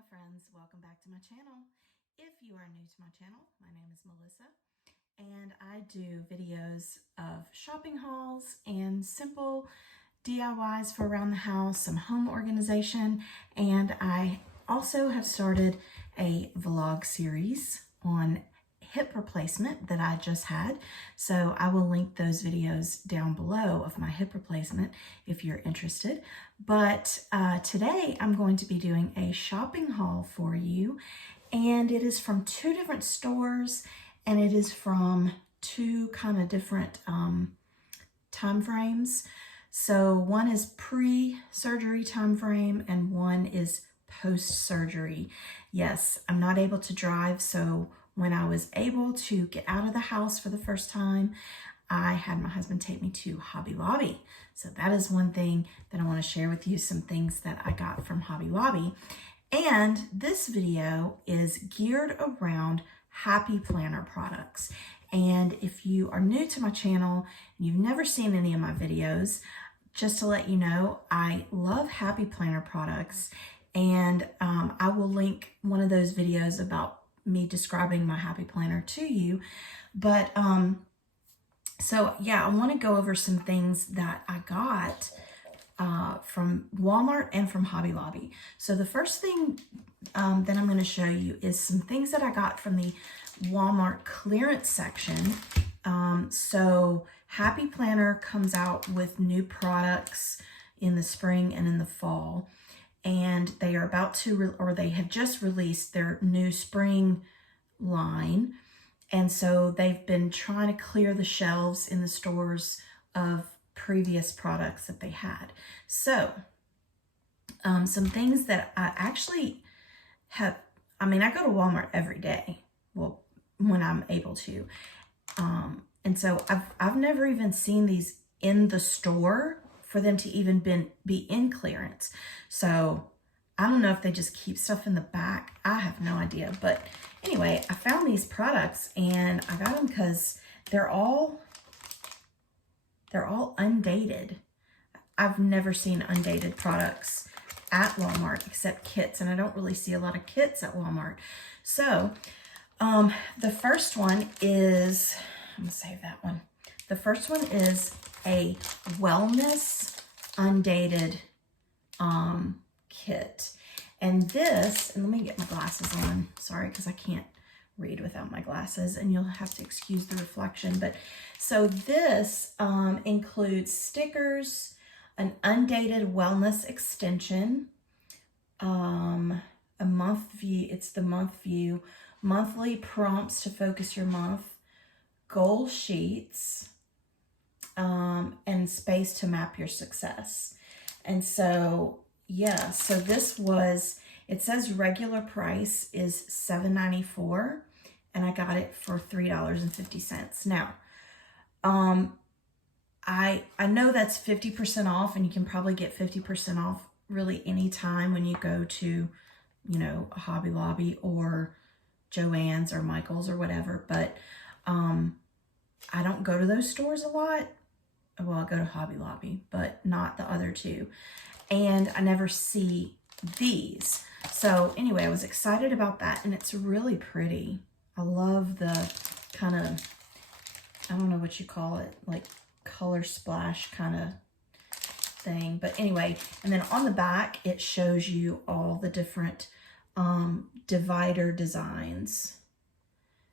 my friends, welcome back to my channel. If you are new to my channel, my name is Melissa and I do videos of shopping hauls and simple DIYs for around the house, some home organization, and I also have started a vlog series on hip replacement that I just had. So I will link those videos down below of my hip replacement if you're interested. But today I'm going to be doing a shopping haul for you, and it is from two different stores and it is from two kind of different time frames. So one is pre-surgery time frame and one is post-surgery. Yes, I'm not able to drive, so when I was able to get out of the house for the first time, I had my husband take me to Hobby Lobby. So that is one thing that I want to share with you, some things that I got from Hobby Lobby. And this video is geared around Happy Planner products. And if you are new to my channel and you've never seen any of my videos, just to let you know, I love Happy Planner products, and I will link one of those videos about me describing my Happy Planner to you. But so yeah, I want to go over some things that I got from Walmart and from Hobby Lobby. So the first thing that I'm going to show you is some things that I got from the Walmart clearance section. So Happy Planner comes out with new products in the spring and in the fall, and they are about to, or they have just released their new spring line. And so they've been trying to clear the shelves in the stores of previous products that they had. So some things that I actually have, I mean, I go to Walmart every day, well, when I'm able to. And so I've never even seen these in the store for them to even be in clearance. So I don't know if they just keep stuff in the back. I have no idea. But anyway, I found these products and I got them because they're all undated. I've never seen undated products at Walmart except kits, and I don't really see a lot of kits at Walmart. So the first one is, I'm gonna save that one. The first one is a wellness undated kit. And this, and let me get my glasses on, sorry, because I can't read without my glasses and you'll have to excuse the reflection. But so this includes stickers, an undated wellness extension, a month view, it's the month view, monthly prompts to focus your month, goal sheets, and space to map your success. And so, yeah, so this was, it says regular price is $7.94 and I got it for $3.50. Now, I know that's 50% off, and you can probably get 50% off really anytime when you go to, you know, a Hobby Lobby or Joann's or Michael's or whatever, but I don't go to those stores a lot. Well, I go to Hobby Lobby, but not the other two. And I never see these. So anyway, I was excited about that, and it's really pretty. I love the kind of, I don't know what you call it, like color splash kind of thing. But anyway, and then on the back, it shows you all the different divider designs,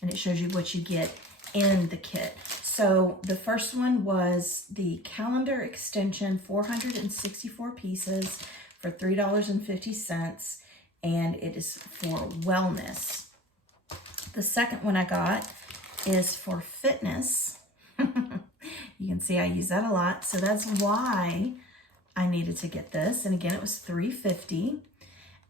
and it shows you what you get in the kit. So the first one was the calendar extension, 464 pieces for $3.50, and it is for wellness. The second one I got is for fitness. You can see I use that a lot, so that's why I needed to get this. And again, it was $3.50,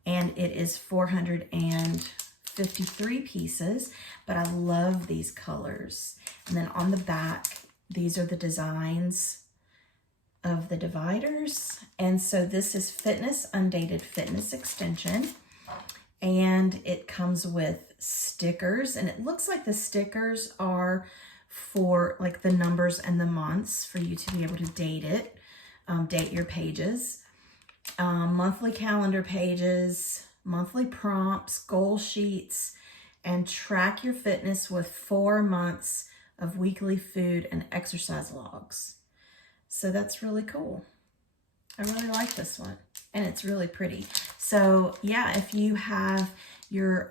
and it is 453 pieces, but I love these colors. And then on the back, these are the designs of the dividers. And so this is Fitness Undated Fitness Extension, and it comes with stickers, and it looks like the stickers are for like the numbers and the months for you to be able to date it, date your pages. Monthly calendar pages, monthly prompts, goal sheets, and track your fitness with 4 months of weekly food and exercise logs. So that's really cool. I really like this one, and it's really pretty. So yeah, if you have your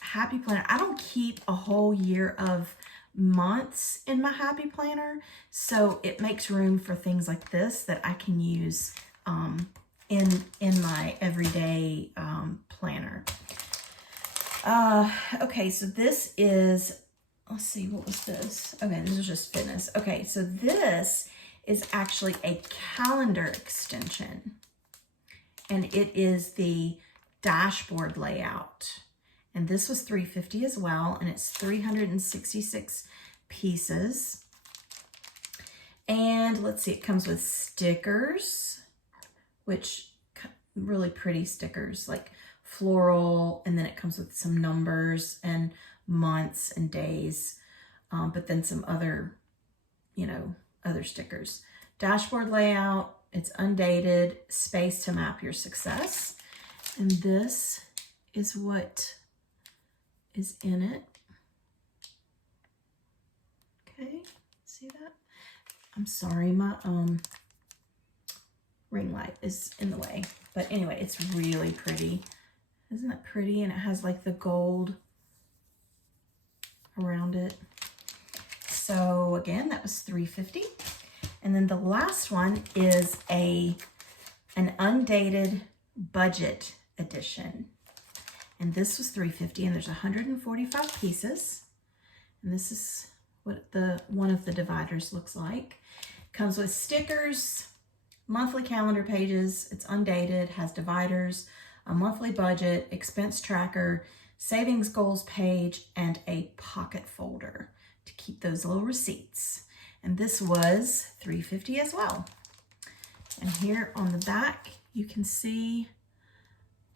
Happy Planner, I don't keep a whole year of months in my Happy Planner, so it makes room for things like this that I can use in my everyday planner. Okay, so this is, let's see, what was this? Okay, this is just fitness. Okay, so this is actually a calendar extension, and it is the dashboard layout. And this was $3.50 as well, and it's 366 pieces. And let's see, it comes with stickers, which really pretty stickers, like floral, and then it comes with some numbers and months and days, but then some other, other stickers. Dashboard layout, it's undated, space to map your success. And this is what is in it. Okay, see that? I'm sorry, my ring light is in the way. But anyway, it's really pretty. Isn't that pretty? And it has like the gold around it. So again, that was $3.50. And then the last one is an undated budget edition. And this was $3.50, and there's 145 pieces. And this is what one of the dividers looks like. Comes with stickers, monthly calendar pages, it's undated, has dividers, a monthly budget, expense tracker, savings goals page, and a pocket folder to keep those little receipts. And this was $3.50 as well. And here on the back, you can see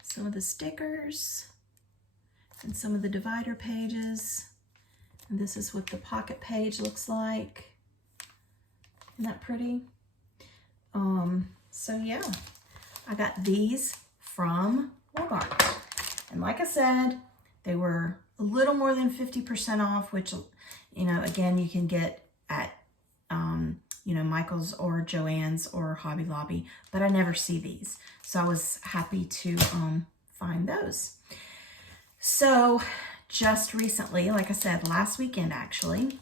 some of the stickers and some of the divider pages. And this is what the pocket page looks like. Isn't that pretty? So yeah, I got these from Walmart. And like I said, they were a little more than 50% off, which, again, you can get at, Michael's or Joann's or Hobby Lobby, but I never see these. So I was happy to find those. So just recently, like I said, last weekend actually,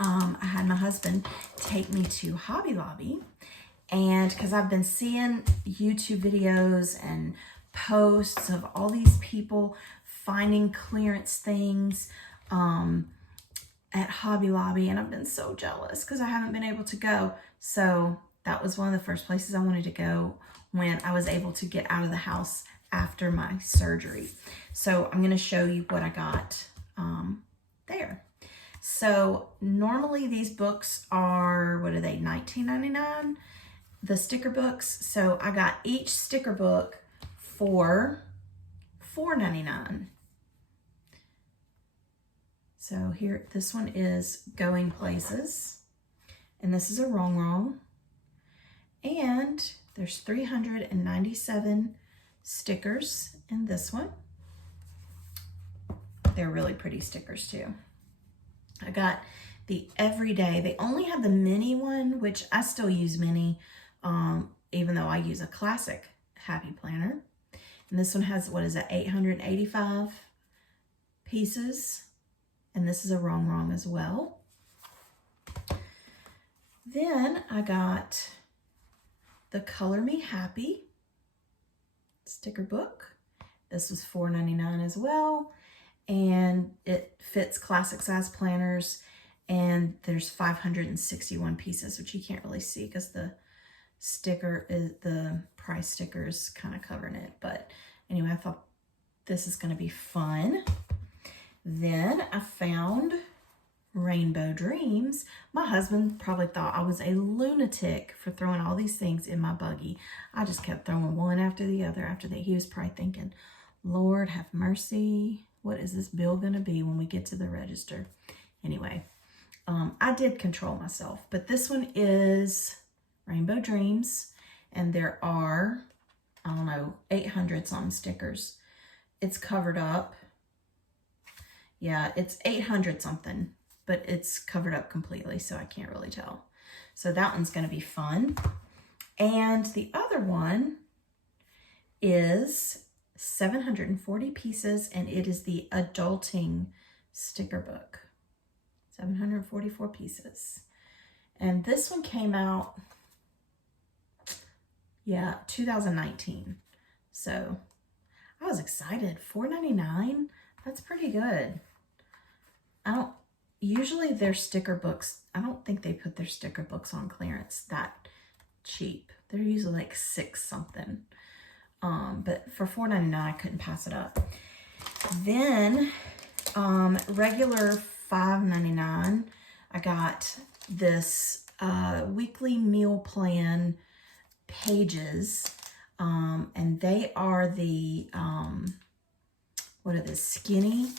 I had my husband take me to Hobby Lobby, and because I've been seeing YouTube videos and posts of all these people finding clearance things at Hobby Lobby, and I've been so jealous because I haven't been able to go. So that was one of the first places I wanted to go when I was able to get out of the house after my surgery. So I'm going to show you what I got there. So normally these books are, what are they, $19.99? The sticker books. So I got each sticker book for $4.99. So here, this one is Going Places, and this is a wrong. And there's 397 stickers in this one. They're really pretty stickers too. I got the Everyday. They only have the mini one, which I still use mini, even though I use a classic Happy Planner. And this one has, what is it, 885 pieces. And this is a wrong as well. Then I got the Color Me Happy sticker book. This was $4.99 as well. And it fits classic size planners. And there's 561 pieces, which you can't really see because the price sticker is kind of covering it. But anyway, I thought this is going to be fun. Then I found Rainbow Dreams. My husband probably thought I was a lunatic for throwing all these things in my buggy. I just kept throwing one after the other after that. He was probably thinking, Lord have mercy, what is this bill going to be when we get to the register? Anyway, I did control myself, but this one is Rainbow Dreams, and there are I don't know, 800 some stickers. It's covered up. Yeah, it's 800 something, but it's covered up completely, so I can't really tell. So that one's going to be fun. And the other one is 740 pieces, and it is the Adulting sticker book. 744 pieces. And this one came out, yeah, 2019. So I was excited. $4.99. That's pretty good. Usually their sticker books, I don't think they put their sticker books on clearance that cheap. They're usually like $6 something. But for $4.99, I couldn't pass it up. Then, regular $5.99, I got this weekly meal plan pages, and they are the what are the skinny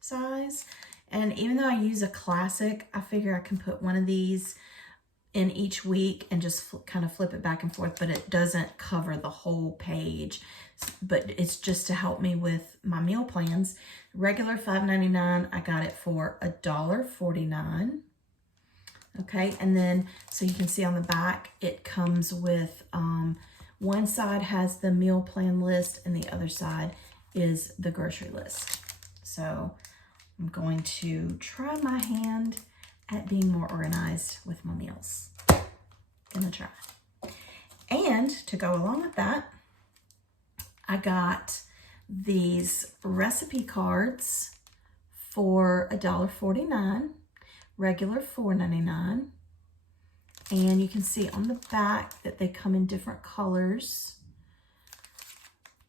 size. And even though I use a classic, I figure I can put one of these in each week and just kind of flip it back and forth, but it doesn't cover the whole page. But it's just to help me with my meal plans. Regular $5.99, I got it for $1.49. Okay, and then so you can see on the back, it comes with one side has the meal plan list and the other side is the grocery list. So I'm going to try my hand at being more organized with my meals. Gonna try. And to go along with that, I got these recipe cards for $1.49, regular $4.99. And you can see on the back that they come in different colors.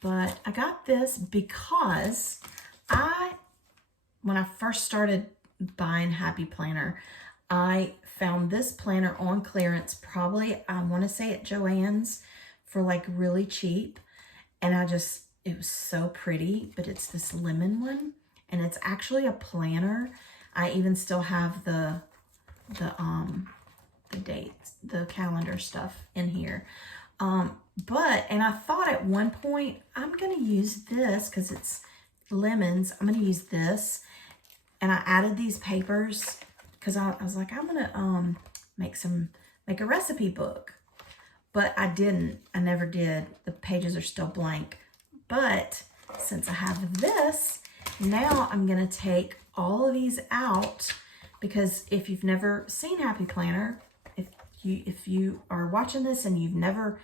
But I got this because when I first started buying Happy Planner, I found this planner on clearance, probably, I want to say at Joann's, for like really cheap. And it was so pretty, but it's this lemon one, and it's actually a planner. I even still have the dates, the calendar stuff in here. And I thought at one point, I'm going to use this because it's lemons. I'm going to use this. And I added these papers because I was like, I'm going to make a recipe book. But I didn't. I never did. The pages are still blank. But since I have this, now I'm going to take all of these out, because if you've never seen Happy Planner, if you are watching this and you've never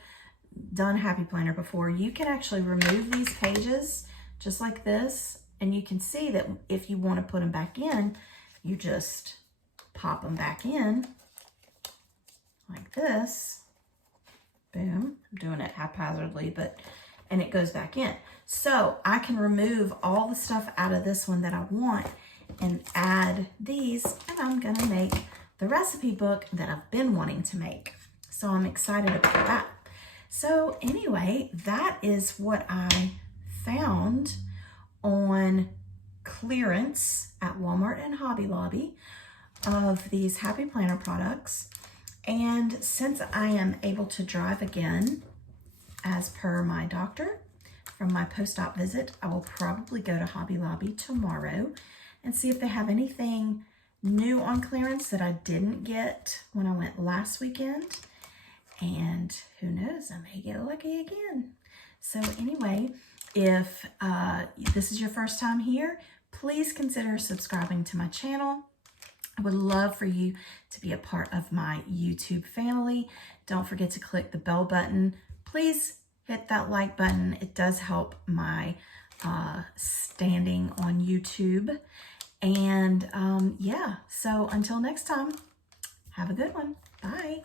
done Happy Planner before, you can actually remove these pages just like this, and you can see that if you want to put them back in, you just pop them back in like this. Boom. I'm doing it haphazardly, and it goes back in. So I can remove all the stuff out of this one that I want and add these, and I'm gonna make the recipe book that I've been wanting to make. So I'm excited about that. So anyway, that is what I found on clearance at Walmart and Hobby Lobby of these Happy Planner products. And since I am able to drive again, as per my doctor from my post-op visit, I will probably go to Hobby Lobby tomorrow and see if they have anything new on clearance that I didn't get when I went last weekend. And who knows, I may get lucky again. So anyway, if this is your first time here, please consider subscribing to my channel. I would love for you to be a part of my YouTube family. Don't forget to click the bell button. Please hit that like button. It does help my standing on YouTube. And yeah, so until next time, have a good one. Bye.